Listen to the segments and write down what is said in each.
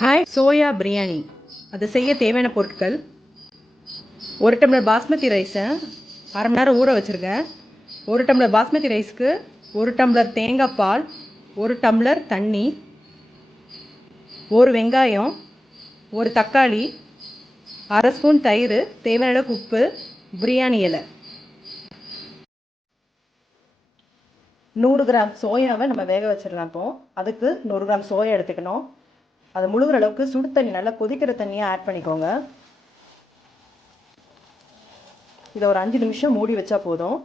Hi soya biryani. அது செய்ய தேவையான பொருட்கள்: ஒரு டம்ளர் பாஸ்மதி ரைஸை அரை மணி நேரம் ஊற வச்சுருக்கேன். ஒரு டம்ளர் பாஸ்மதி ரைஸ்க்கு ஒரு டம்ளர் தேங்காய் பால், ஒரு டம்ளர் தண்ணி, ஒரு வெங்காயம், ஒரு தக்காளி, அரை ஸ்பூன் தயிர், தேவையான அளவுக்கு உப்பு, பிரியாணி இலை. 100 கிராம் சோயாவை நம்ம வேக வச்சிடலாம். இப்போது அதுக்கு 100 கிராம் சோயா எடுத்துக்கணும். அது முழுகிற அளவுக்கு சுடு தண்ணி, நல்லா கொதிக்கிற தண்ணியை ஆட் பண்ணிக்கோங்க. இதை ஒரு 5 நிமிஷம் மூடி வச்சா போதும்.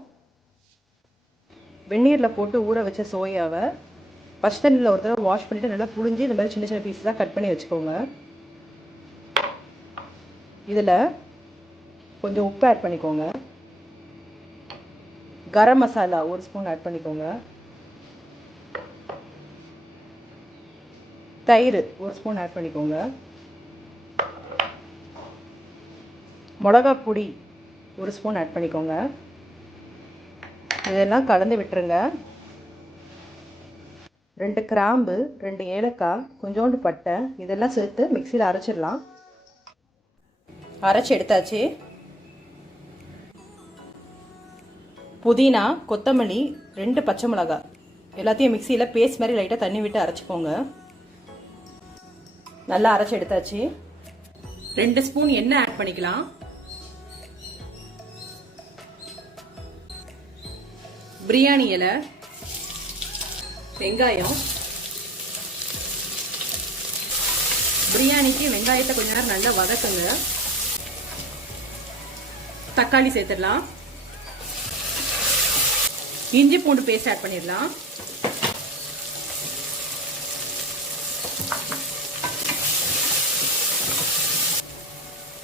வெந்நீரில் போட்டு ஊற வச்ச சோயாவை பச்சை தண்ணியில் ஒரு தடவை வாஷ் பண்ணிவிட்டு நல்லா புழிஞ்சு இந்த மாதிரி சின்ன சின்ன பீஸாக கட் பண்ணி வச்சுக்கோங்க. இதில் கொஞ்சம் உப்பு ஆட் பண்ணிக்கோங்க. கரம் மசாலா 1 ஸ்பூன் ஆட் பண்ணிக்கோங்க. தயிர் 1 ஸ்பூன் ஆட் பண்ணிக்கோங்க. மிளகாய் பொடி 1 ஸ்பூன் ஆட் பண்ணிக்கோங்க. இதெல்லாம் கலந்து விட்டுருங்க. 2 கிராம்பு, 2 ஏலக்காய், கொஞ்சோண்டு பட்டை, இதெல்லாம் சேர்த்து மிக்சியில் அரைச்சிடலாம். அரைச்சி எடுத்தாச்சு. புதினா, கொத்தமல்லி, 2 பச்சை மிளகாய் எல்லாத்தையும் மிக்சியில் பேஸ்ட் மாதிரி லைட்டாக தண்ணி விட்டு அரைச்சிக்கோங்க. நல்லா அரைச்சி எடுத்தாச்சு. 2 ஸ்பூன் எண்ணெய் ஆட் பண்ணிக்கலாம். பிரியாணி இலை, வெங்காயம். பிரியாணிக்கு வெங்காயத்தை கொஞ்ச நேரம் நல்லா வதக்குங்க. தக்காளி சேர்த்துடலாம். இஞ்சி பூண்டு பேஸ்ட் ஆட் பண்ணிடலாம்.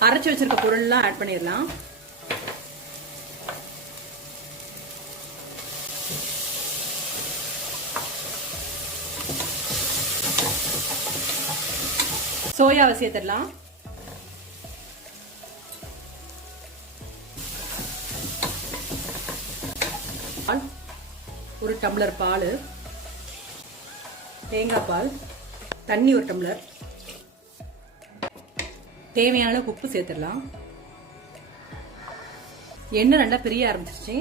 அரைச்சி வச்சிருக்க பொருள்லாம் ஆட் பண்ணிடலாம். சோயாவை சேர்த்துடலாம். ஒரு டம்ளர் பால், தேங்காய் பால், தண்ணி 1 டம்ளர், தேவையான உப்பு சேர்த்துடலாம். எண்ணெய் நல்லா பிரிய ஆரம்பிச்சிருச்சு.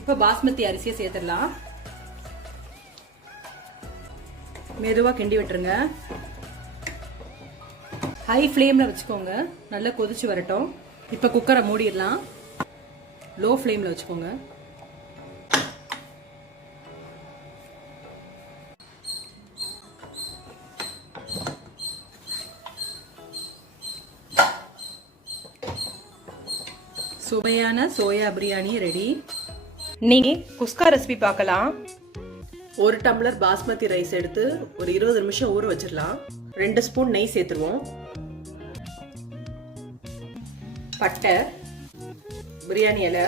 இப்போ பாஸ்மதி அரிசியை சேர்த்துடலாம். மெதுவா கிண்டி விட்டுருங்க. ஹை ஃப்ளேம்ல வச்சுக்கோங்க. நல்லா கொதிச்சு வரட்டும். இப்போ குக்கரை மூடிடலாம். லோ ஃப்ளேம்ல வச்சுக்கோங்க. சுவையான சோயா பிரியாணி ரெடி. நீங்க குஸ்கா ரெசிபி பார்க்கலாம். 1 டம்ளர் பாஸ்மதி ரைஸ் எடுத்து ஒரு 20 நிமிஷம் ஊற வச்சிடலாம். 2 ஸ்பூன் நெய் சேர்த்துருவோம். பட்டை, பிரியாணி இலை,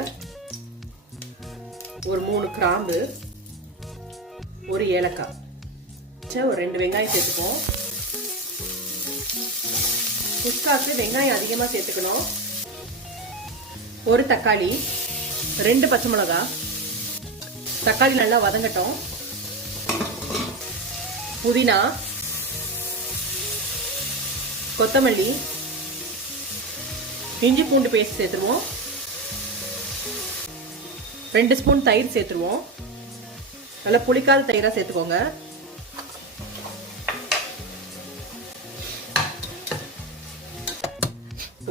ஒரு 3 கிராம்பு, ஒரு ஏலக்காய், ஒரு 2 வெங்காயம் சேர்த்துப்போம். குஸ்காக்கு வெங்காயம் அதிகமாக சேர்த்துக்கணும். ஒரு தக்காளி, 2 பச்சை மிளகாய். தக்காளி நல்லா வதங்கட்டும். புதினா, கொத்தமல்லி, இஞ்சி பூண்டு பேஸ்ட் சேர்த்துருவோம். 2 ஸ்பூன் தயிர் சேர்த்துருவோம். நல்லா புளிக்காத தயிரா சேர்த்துக்கோங்க.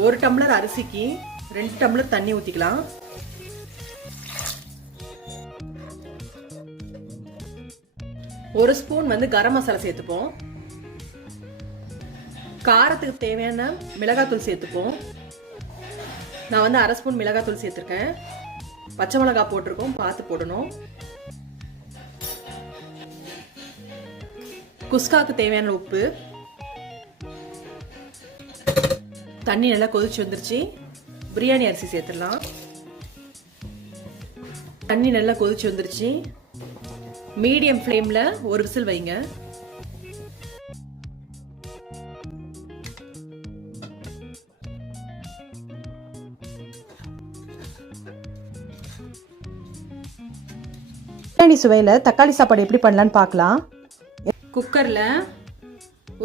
ஒரு டம்ளர் அரிசிக்கு 2 டம்ளர் தண்ணி ஊத்திக்கலாம். ஒரு ஸ்பூன் கரம் மசாலா சேர்த்துப்போம். காரத்துக்கு தேவையான மிளகாத்தூள் சேர்த்துப்போம். நான் அரை ஸ்பூன் மிளகாத்தூள் சேர்த்துருக்கேன். பச்சை மிளகாய் போட்டிருக்கோம், பார்த்து போடணும். குஸ்காக்கு தேவையான உப்பு. தண்ணி நல்லா கொதிச்சு வந்துருச்சு. பிரியாணி அரிசி சேர்த்துடலாம். தண்ணி நல்லா கொதிச்சு வந்துருச்சு. மீடியம் ஃப்ளேம்ல ஒரு விசில் வைங்க. பிரியாணி சுவையில் தக்காளி சாப்பாடு எப்படி பண்ணலான்னு பார்க்கலாம். குக்கரில்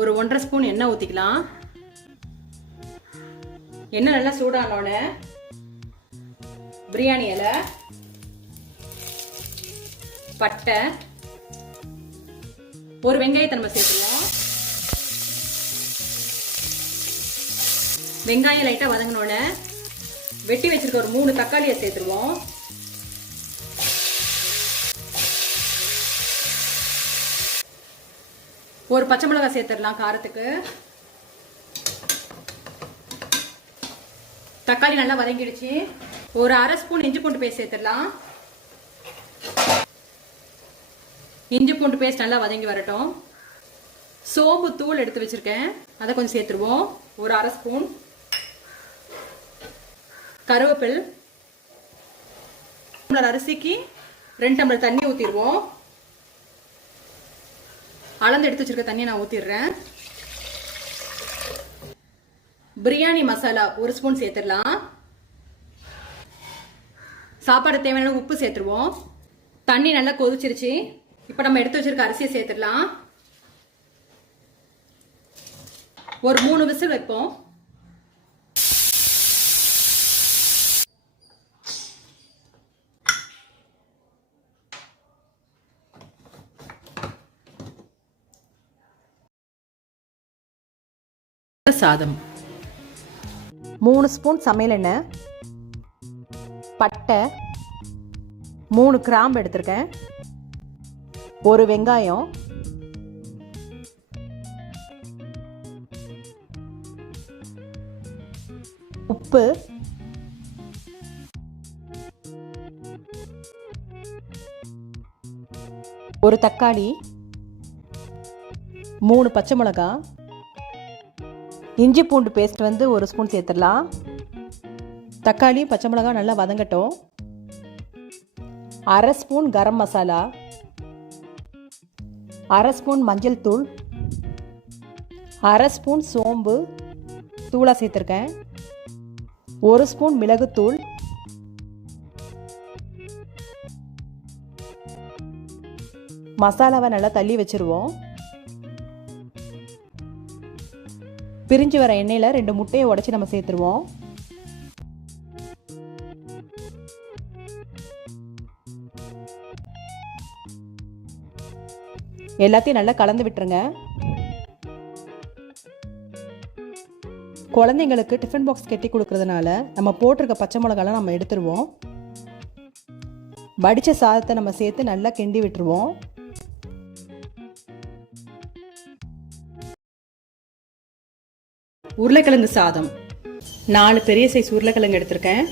ஒரு 1.5 ஸ்பூன் எண்ணெய் ஊற்றிக்கலாம். எண்ணெய் நல்லா சூடானோடனே பிரியாணி இலை, பட்டை, ஒரு வெங்காயத்தை நம்ம சேர்த்துருவோம். வெங்காயம் லைட்டா வதங்கினோட வெட்டி வச்சிருக்க ஒரு 3 தக்காளியை சேர்த்துருவோம். ஒரு பச்சை மிளகாய் சேர்த்துடலாம் காரத்துக்கு. தக்காளி நல்லா வதங்கிடுச்சு. ஒரு 1/2 ஸ்பூன் இஞ்சி பூண்டு பேஸ்ட் சேர்த்துடலாம். இஞ்சி பூண்டு பேஸ்ட் நல்லா வதங்கி வரட்டும். சோம்பு தூள் எடுத்து வச்சிருக்கேன், அதை கொஞ்சம் சேர்த்துருவோம். ஒரு 1/2 ஸ்பூன். கருவேப்பில். அரிசிக்கு 2 டம்ளர் தண்ணி ஊற்றிடுவோம். அளந்து எடுத்து வச்சிருக்க தண்ணியை நான் ஊற்றிடுறேன். பிரியாணி மசாலா 1 ஸ்பூன் சேர்த்துடலாம். சாப்பாடு தேவையான உப்பு சேர்த்துருவோம். தண்ணி நல்லா கொதிச்சிருச்சு. இப்போ நம்ம எடுத்து வச்சிருக்க அரிசியை சேர்த்துடலாம். ஒரு 3 விசில் வைப்போம். சாதம் 3 ஸ்பூன் சமையல் எண்ணெய், பட்டை, 3 கிராம்பு எடுத்திருக்கேன், ஒரு வெங்காயம், உப்பு, ஒரு தக்காளி, 3 பச்சை மிளகாய், இஞ்சி பூண்டு பேஸ்ட் 1 ஸ்பூன் சேர்த்துடலாம். தக்காளி பச்சை மிளகாய் நல்லா வதங்கட்டும். 1/2 ஸ்பூன் கரம் மசாலா, 1/2 ஸ்பூன் மஞ்சள் தூள், 1/2 ஸ்பூன் சோம்பு தூளாக சேர்த்துருக்கேன், 1 ஸ்பூன் மிளகுத்தூள், மசாலாவை நல்லா தள்ளி வச்சிருவோம். பிரிஞ்சு வர எண்ணெயில் 2 முட்டையை உடைச்சி நம்ம சேர்த்துருவோம். எல்லாத்தையும் நல்லா கலந்து விட்டுருங்க. குழந்தைங்களுக்கு டிஃபன் பாக்ஸ் கட்டி கொடுக்கறதுனால நம்ம போட்டிருக்க பச்சை மிளகாலாம் நம்ம எடுத்துருவோம். வடித்த சாதத்தை நம்ம சேர்த்து நல்லா கிண்டி விட்டுருவோம். உருளைக்கிழங்கு சாதம் 4 பெரிய சைஸ் உருளைக்கிழங்கு எடுத்திருக்கேன்.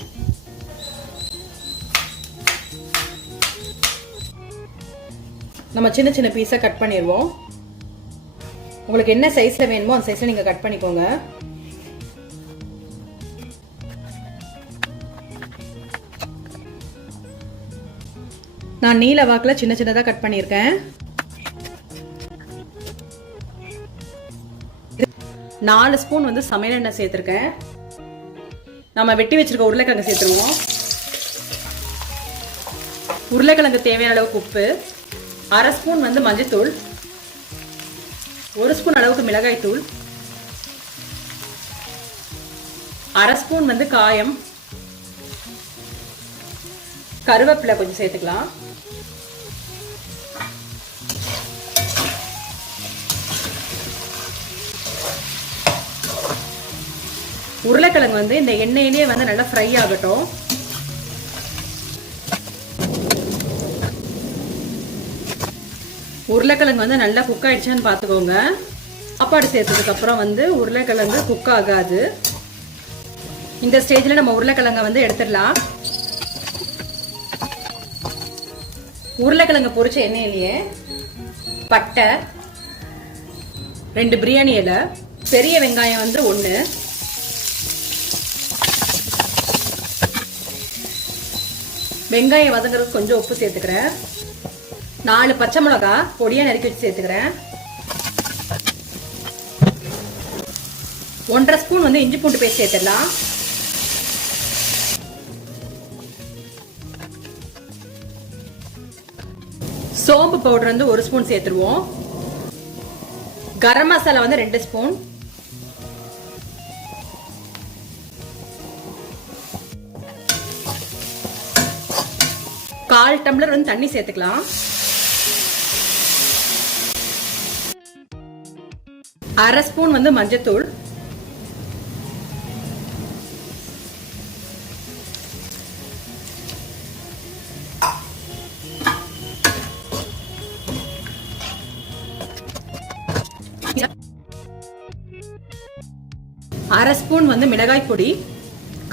நம்ம சின்ன சின்ன பீஸா கட் பண்ணிடுவோம். உங்களுக்கு என்ன சைஸ்ல வேணுமோ அந்த சைஸ்ல நீங்க கட் பண்ணிக்கோங்க. நான் நீல வாக்குல சின்ன சின்னதா கட் பண்ணியிருக்கேன். 4 ஸ்பூன் சமையல் எண்ணெய் சேர்த்துருக்கேன். நம்ம வெட்டி வச்சிருக்க உருளைக்கிழங்கு சேர்த்துருவோம். உருளைக்கிழங்கு தேவையான அளவுக்கு உப்பு, 1/2 ஸ்பூன் மஞ்சத்தூள், 1 ஸ்பூன் அளவுக்கு மிளகாய் தூள், 1/2 ஸ்பூன் காயம், கருவேப்பிலை கொஞ்சம் சேர்த்துக்கலாம். உருளைக்கிழங்கு இந்த எண்ணெயிலேயே நல்லா ஃப்ரை ஆகட்டும். உருளைக்கிழங்கு நல்லா குக் ஆயிடுச்சான்னு பார்த்துக்கோங்க. சாப்பாடு சேர்த்ததுக்கு அப்புறம் உருளைக்கிழங்கு குக் ஆகாது. இந்த ஸ்டேஜில் நம்ம உருளைக்கிழங்கை எடுத்துடலாம். உருளைக்கிழங்கு பொரிச்ச எண்ணெயிலேயே பட்டை, 2 பிரியாணி இலை, பெரிய வெங்காயம் 1, வெங்காயம் வதங்குறதுக்கு கொஞ்சம் உப்பு சேர்த்துக்கிறேன், 4 பச்சை மிளகாய் பொடியா நறுக்கி வச்சு சேர்த்துக்கிறேன், 1/2 ஸ்பூன் இஞ்சி பூண்டு பேஸ்ட் சேர்த்துடலாம். சோம்பு பவுடர் 1 ஸ்பூன் சேர்த்துருவோம். கரம் மசாலா வந்து 2 ஸ்பூன், கால் டம்ளர் வந்து தண்ணி சேர்த்துக்கலாம். அரை ஸ்பூன் வந்து மஞ்சத்தூள், அரை ஸ்பூன் வந்து மிளகாய் பொடி,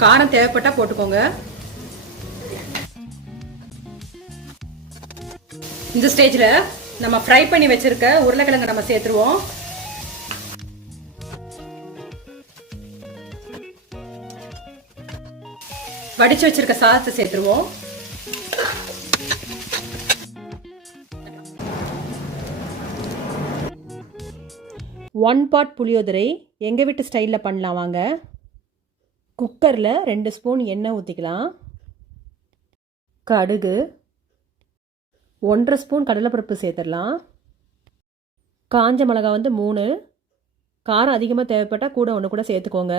காரம் தேவைப்பட்டா போட்டுக்கோங்க. இந்த ஸ்டேஜ்ல நம்ம ஃப்ரை பண்ணி வச்சிருக்க உருளைக்கிழங்கு நம்ம சேர்த்துருவோம். வடிச்சு வச்சிருக்க சாதத்தை சேர்த்துருவோம். ஒன் பாட் புளியோதரை எங்கள் வீட்டு ஸ்டைலில் பண்ணலாம் வாங்க. குக்கரில் 2 ஸ்பூன் எண்ணெய் ஊற்றிக்கலாம். கடுகு, 1.5 ஸ்பூன் கடலைப்பருப்பு சேர்த்துடலாம். காஞ்ச மிளகாய் வந்து 3, காரம் அதிகமாக தேவைப்பட்டால் கூட 1 கூட சேர்த்துக்கோங்க.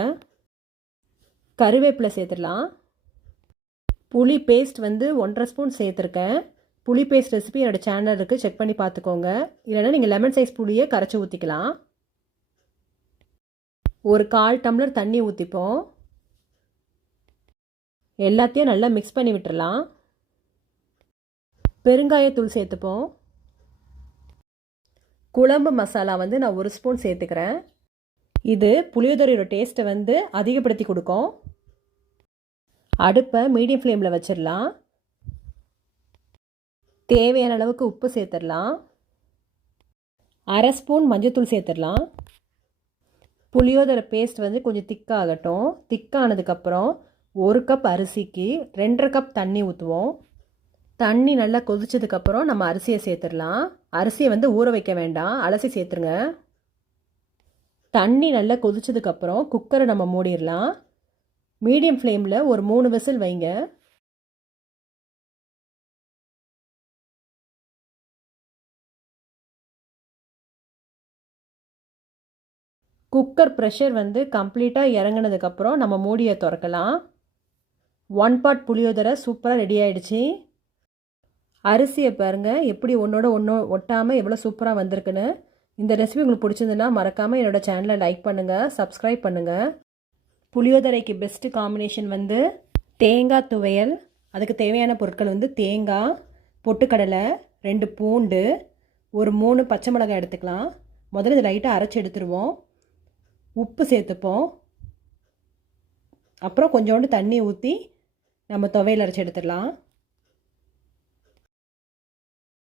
கருவேப்பிலை சேர்த்துடலாம். புளி பேஸ்ட் வந்து 1.5 ஸ்பூன் சேர்த்துருக்கேன். புளி பேஸ்ட் ரெசிபி என்னோடய சேனல் இருக்குது, செக் பண்ணி பார்த்துக்கோங்க. இல்லைன்னா நீங்கள் லெமன் சைஸ் புளியை கரைச்சி ஊற்றிக்கலாம். ஒரு 1/4 டம்ளர் தண்ணி ஊற்றிப்போம். எல்லாத்தையும் நல்லா மிக்ஸ் பண்ணி விட்டுறலாம். பெருங்காயத்தூள் சேர்த்துப்போம். குழம்பு மசாலா வந்து நான் 1 ஸ்பூன் சேர்த்துக்கிறேன். இது புளியோதரையோட டேஸ்ட்டை வந்து அதிகப்படுத்தி கொடுக்கும். அடுப்பை மீடியம் ஃப்ளேமில் வச்சிடலாம். தேவையான அளவுக்கு உப்பு சேர்த்துடலாம். அரை ஸ்பூன் மஞ்சத்தூள் சேர்த்துடலாம். புளியோதரை பேஸ்ட் வந்து கொஞ்சம் திக்காகட்டும். திக்கானதுக்கப்புறம் 1 கப் அரிசிக்கு 2.5 கப் தண்ணி ஊற்றுவோம். தண்ணி நல்லா கொதிச்சதுக்கப்புறம் நம்ம அரிசியை சேர்த்துடலாம். அரிசியை வந்து ஊற வைக்க வேண்டாம், அலசி சேர்த்துருங்க. தண்ணி நல்லா கொதிச்சதுக்கப்புறம் குக்கரை நம்ம மூடிடலாம். மீடியம் ஃப்ளேமில் ஒரு 3 விசில் வைங்க. குக்கர் ப்ரெஷர் வந்து கம்ப்ளீட்டாக இறங்கினதுக்கப்புறம் நம்ம மூடியை திறக்கலாம். 1 பாட் புளியோதரை சூப்பராக ரெடி ஆகிடுச்சு. அரிசியை பாருங்கள் எப்படி ஒன்றோட ஒன்று ஒட்டாமல் எவ்வளோ சூப்பராக வந்திருக்குன்னு. இந்த ரெசிபி உங்களுக்கு பிடிச்சிருந்துன்னா மறக்காமல் என்னோடய சேனலை லைக் பண்ணுங்கள், சப்ஸ்கிரைப் பண்ணுங்கள். புளியோதரைக்கு பெஸ்ட்டு காம்பினேஷன் வந்து தேங்காய் துவையல். அதுக்கு தேவையான பொருட்கள் வந்து தேங்காய், பொட்டுக்கடலை, 2 பூண்டு, ஒரு 3 பச்சை மிளகாய் எடுத்துக்கலாம். முதல்ல இது லைட்டாக அரைச்சி எடுத்துருவோம். உப்பு சேர்த்துப்போம். அப்புறம் கொஞ்சோண்டு தண்ணி ஊற்றி நம்ம துவையல் அரைச்சி எடுத்துடலாம்.